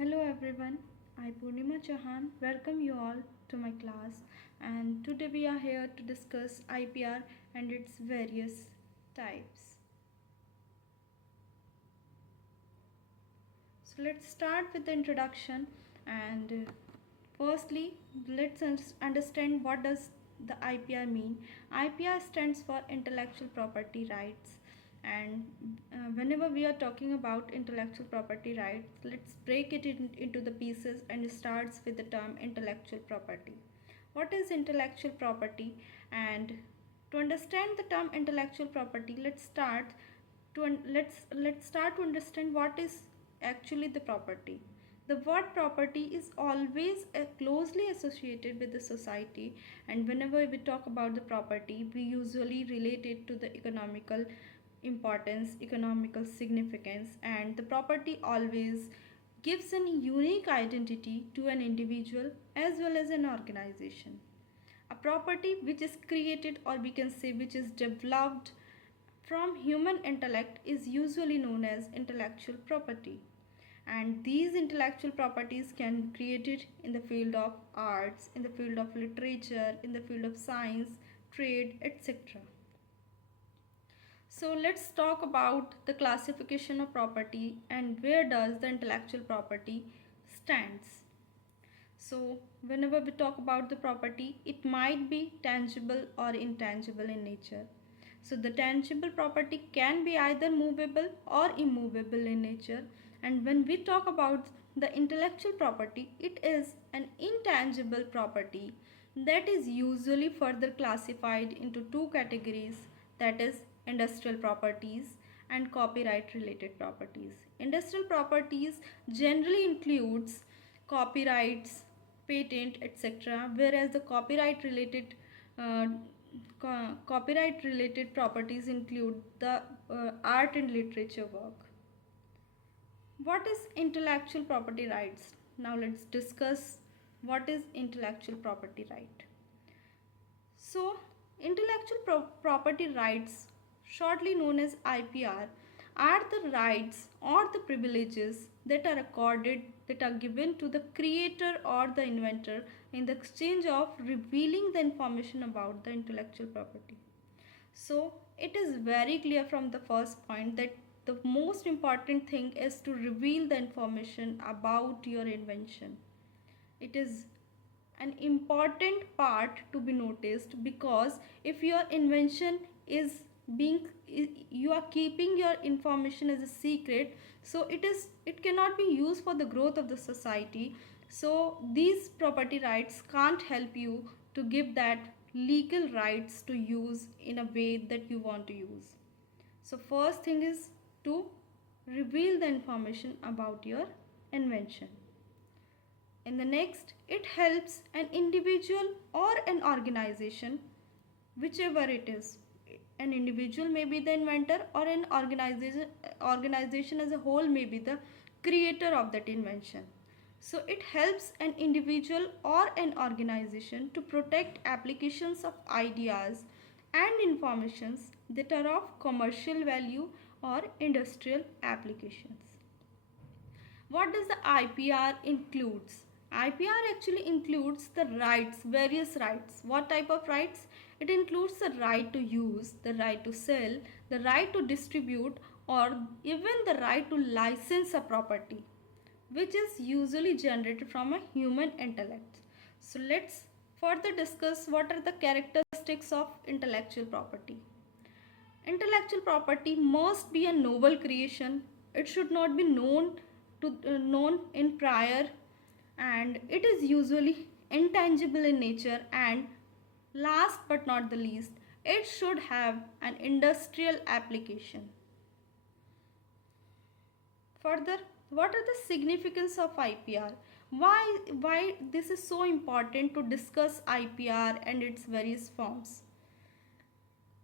Hello everyone, I Purnima welcome you all to my class, and today we are here to discuss IPR and its various types. So let's start with the introduction and firstly let's understand what does the IPR mean. IPR stands for intellectual property rights, and whenever we are talking about intellectual property rights, let's break it into the pieces and starts with the term intellectual property. What is intellectual property? And to understand the term intellectual property, let's start to understand what is actually the property. The word property is always closely associated with the society, and whenever we talk about the property, we usually relate it to the economical importance, economical significance, and the property always gives an unique identity to an individual as well as an organization. A property which is created, or we can say which is developed from human intellect, is usually known as intellectual property. And these intellectual properties can be created in the field of arts, in the field of literature, in the field of science, trade, etc. So let's talk about the classification of property and where does the intellectual property stands. So whenever we talk about the property, it might be tangible or intangible in nature. So the tangible property can be either movable or immovable in nature. And when we talk about the intellectual property, it is an intangible property that is usually further classified into two categories, that is industrial properties and copyright related properties. Industrial properties generally includes copyrights, patent, etc., whereas the uh, copyright related properties include the art and literature work. What is intellectual property rights? Now let's discuss what is intellectual property right. So, property rights, shortly known as IPR, are the rights or the privileges that are accorded, that are given to the creator or the inventor in the exchange of revealing the information about the intellectual property. So, it is very clear from the first point that the most important thing is to reveal the information about your invention. It is an important part to be noticed, because if your invention is being, you are keeping your information as a secret, so it cannot be used for the growth of the society. So these property rights can't help you to give that legal rights to use in a way that you want to use. So first thing is to reveal the information about your invention. In the next, it helps an individual or an organization, whichever it is. An individual may be the inventor, or an organization as a whole may be the creator of that invention. So it helps an individual or an organization to protect applications of ideas and informations that are of commercial value or industrial applications. What does the IPR includes? IPR actually includes the rights, various rights. What type of rights? It includes the right to use, the right to sell, the right to distribute, or even the right to license a property, which is usually generated from a human intellect. So let's further discuss what are the characteristics of intellectual property. Intellectual property must be a novel creation. It should not be known in prior, and it is usually intangible in nature, and last but not the least, it should have an industrial application. Further, what are the significance of IPR? Why this is so important to discuss IPR and its various forms?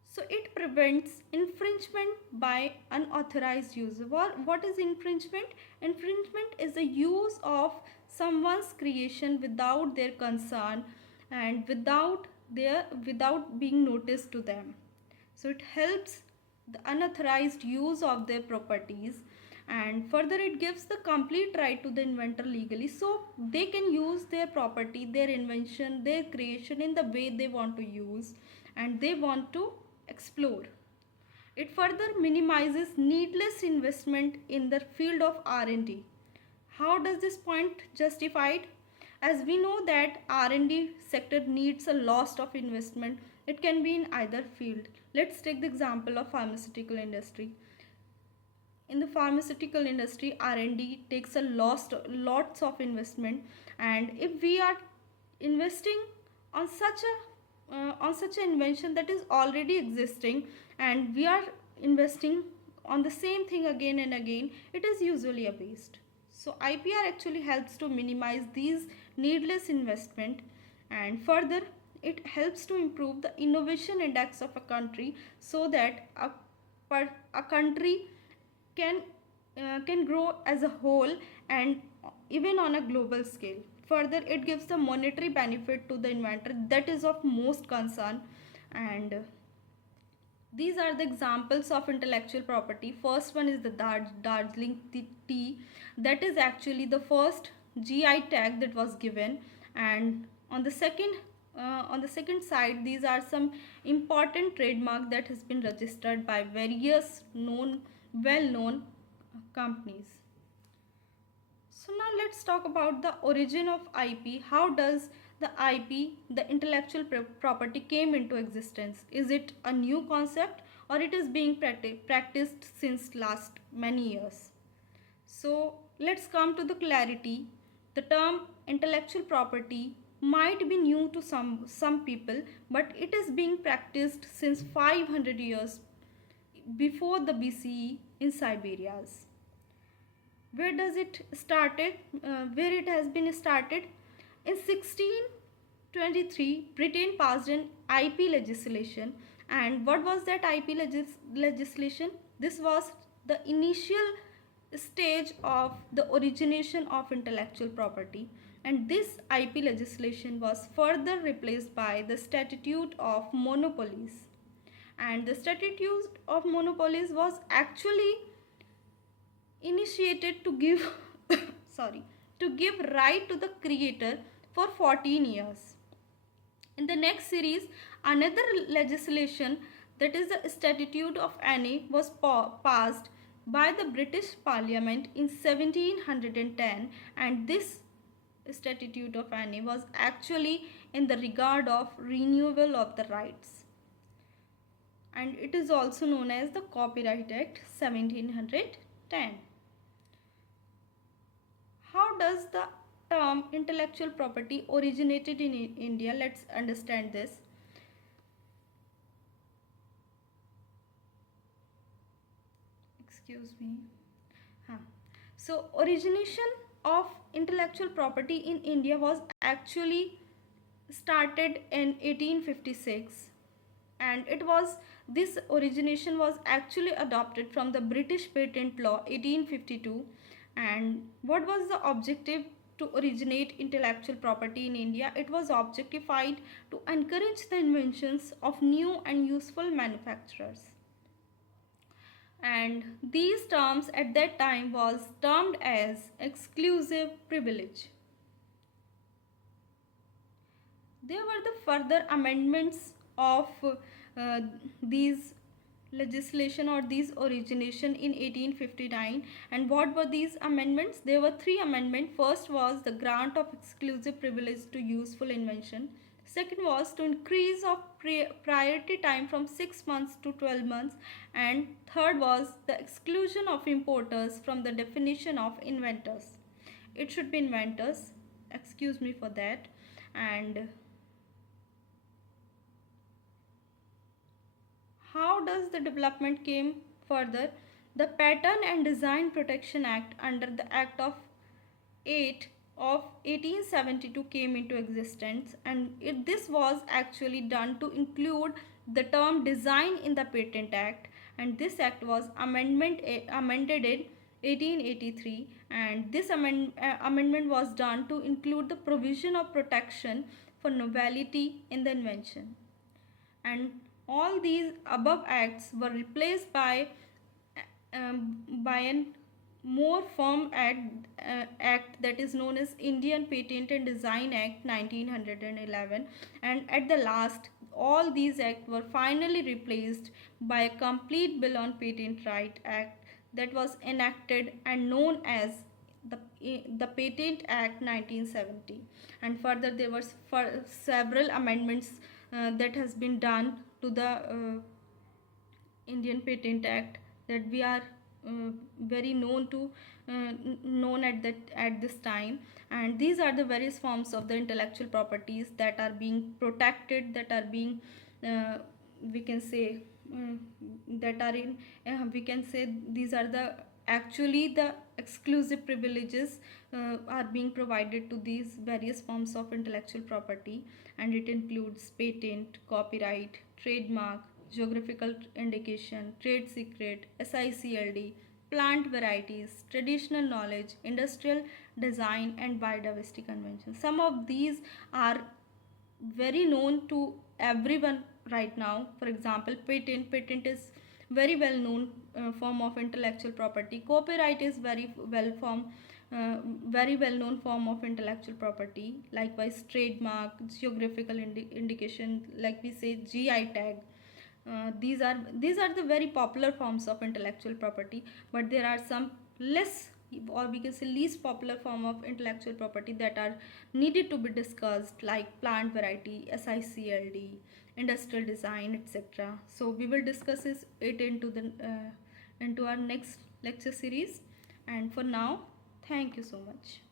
So it prevents infringement by unauthorized use. What is infringement? Infringement is the use of someone's creation without their concern and without being noticed to them. So it helps the unauthorized use of their properties. and further it gives the complete right to the inventor legally, so they can use their property, their invention, their creation in the way they want to use and they want to explore. It further minimizes needless investment in the field of R&D. How does this point justified? As we know that R&D sector needs a lot of investment. It can be in either field. Let's take the example of pharmaceutical industry. In the pharmaceutical industry, R&D takes a lots of investment, and if we are investing on such an invention that is already existing and we are investing on the same thing again and again, it is usually a waste. So IPR actually helps to minimize these needless investment, and further it helps to improve the innovation index of a country, so that a country can can grow as a whole and even on a global scale. Further, it gives the monetary benefit to the inventor, that is of most concern. And these are the examples of intellectual property. First one is the Darjeeling tea, that is actually the first GI tag that was given. And on the second side, these are some important trademark that has been registered by various well known companies. So now let's talk about the origin of IP. How does the IP, the intellectual property, came into existence? Is it a new concept or it is being practiced since last many years? So let's come to the clarity. The term intellectual property might be new to some people, but it is being practiced since 500 years before the BCE in Siberia's. Where does it started? Where it has been started? In 1623, Britain passed an IP legislation. And what was that IP legislation? This was the initial stage of the origination of intellectual property. And this IP legislation was further replaced by the Statute of Monopolies. And the Statute of Monopolies was actually initiated to give sorry, to give right to the creator for 14 years. In the next series, another legislation, that is the Statute of Anne, was passed by the British Parliament in 1710, and this Statute of Anne was actually in the regard of renewal of the rights, and it is also known as the Copyright Act 1710. How does the term intellectual property originated in India? Let's understand this. Excuse me. So origination of intellectual property in India was actually started in 1856, and this origination was actually adopted from the British Patent Law 1852. And what was the objective to originate intellectual property in India? It was objectified to encourage the inventions of new and useful manufacturers. And these terms at that time was termed as exclusive privilege. There were the further amendments of these legislation or these origination in 1859. And what were these amendments? There were three amendments. First was the grant of exclusive privilege to useful invention. Second was to increase of priority time from 6 months to 12 months. And third was the exclusion of importers from the definition of inventors. It should be inventors, excuse me for that. And how does the development came further? The Patent and Design Protection Act under the Act of 8 of 1872 came into existence, and this was actually done to include the term design in the Patent Act, and this act was amended in 1883, and this amendment was done to include the provision of protection for novelty in the invention. And all these above acts were replaced by more firm act that is known as Indian Patent and Design Act 1911, and at the last all these acts were finally replaced by a complete bill on patent right act that was enacted and known as the Patent Act 1970. And further there was several amendments that has been done to the Indian Patent Act that we are very known to known at this time. And these are the various forms of the intellectual properties that are being protected, that are being uh, we can say um, that are in we can say these are the actually the exclusive privileges are being provided to these various forms of intellectual property. And it includes patent, copyright, trademark, geographical indication, trade secret, SICLD, plant varieties, traditional knowledge, industrial design, and biodiversity convention. Some of these are very known to everyone right now. For example, patent is very well known form of intellectual property. Copyright is very well known form of intellectual property. Likewise, trademark, geographical indication, like we say GI tag. These are the very popular forms of intellectual property, but there are some less, or we can say least popular form of intellectual property that are needed to be discussed, like plant variety, SICLD, industrial design, etc. So we will discuss it into our next lecture series. And for now, thank you so much.